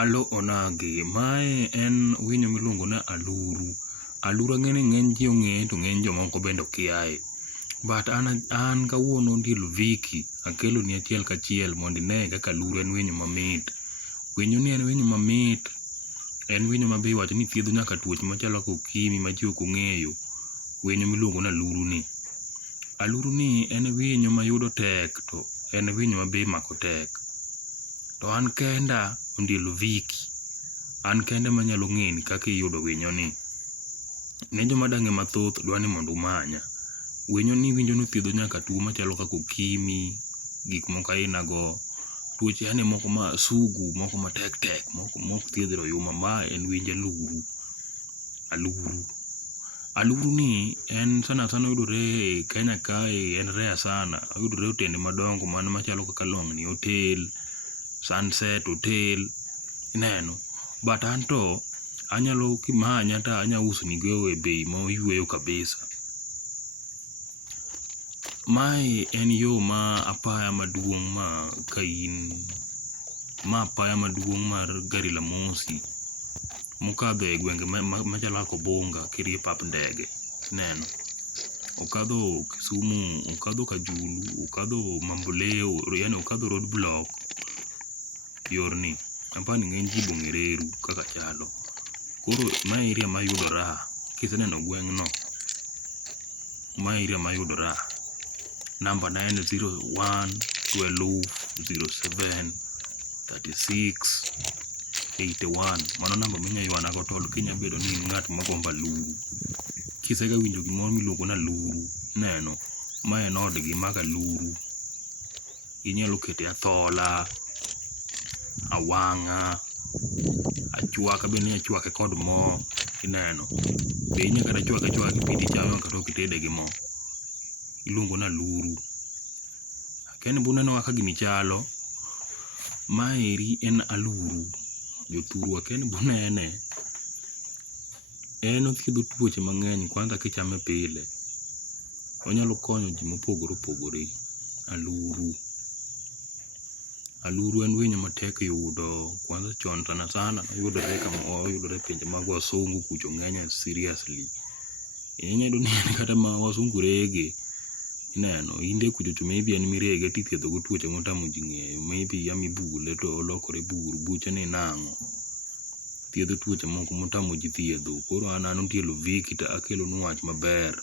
Alo onagi, mae en winyo miluongo ni aluru. Aluru ang'e ni ng'eny ji ong'eye to ng'eny jomoko bende okiaye. But an kawuono ndielo viki akelo ni achiel kachiel mondo ine kaka aluru en winyo mamit. Winyo ni en winyo mamit, en winyo ma be iwacho ni thiedho nyaka tuoche machalo kaka okimi ma ji ok ong'eyo. Winyo miluongo ni aluru ni. Aluru ni en winyo ma yudo tek, to en winyo ma be mako tek. To an kenda ondielo viki, an kenda manyalo ng'eni kaka iyudo winyo ni. Ne joma dang'e mathoth dwani mondo umanya. Winyo ni winjo no thiedho nyaka tuo machalo kaka okimi, gik moko aina go, tuoche yani moko ma sugu, moko ma tek tek, mok thiedh oyuma. Ma en winj aluru. Aluru ni en sana sana yudore e Kenya kae, en rare sana. Oyudore e otende madongo mano machalo kaka Long'ni Hotel, Sunset Hotel, ineno. But anto anyalo kimanya to anya uso ni go e bei ma oyueyo kabisa. Mae en yo ma apaya maduong' ma apaya maduong' mar gari la mosi mokadho e gwenge machalo kaka Obunga kirie pap ndege, ineno. Okadho Kisumu, okadho Kajulu, okadho Mamboleo, yani okadho road block yorni. Apani ng'eny ji bong'ere eru kaka chalo. Koro ma area mayudo raha, kiseneno gweng' no, ma area mayudo raha. Namba na en 0112073681. Mano namba minya ywana go tol kinya bedo ni in ng'at magombo aluru. Kisega winjo gimoro miluongo ni aluru, ineno, ma en odgi mag aluru. Inyalo kete athola, awang'a, achwaka bende inya chwake kod mo, ineno. Be inya kata chwake achwaka gi pi tichame kata ok itede gi mo. Iluongo ni aluru. Akia ni buneno kaka gini chalo. Maeri en aluru. Jothurwa akia ni bunene. En othiedho tuoche mang'eny kwanza kichame pile. Onyalo konyo ji mopogore opogore. Aluru en winyo matek yudo, kwanza chon sana sana oyudore e pinje mag wasungu kucho ng'enye seriously. Inya yudo ni en kata ma wasungu rege, ineno. Inde kucho maybe en mirege tithiedho go tuoche motamo ji ng'eyo. Maybe yamibule to olokore buru, buche ni nang'o. Thiedho tuoche moko motamo ji thiedho. Koro an ontielo viki to akelonu wach maber.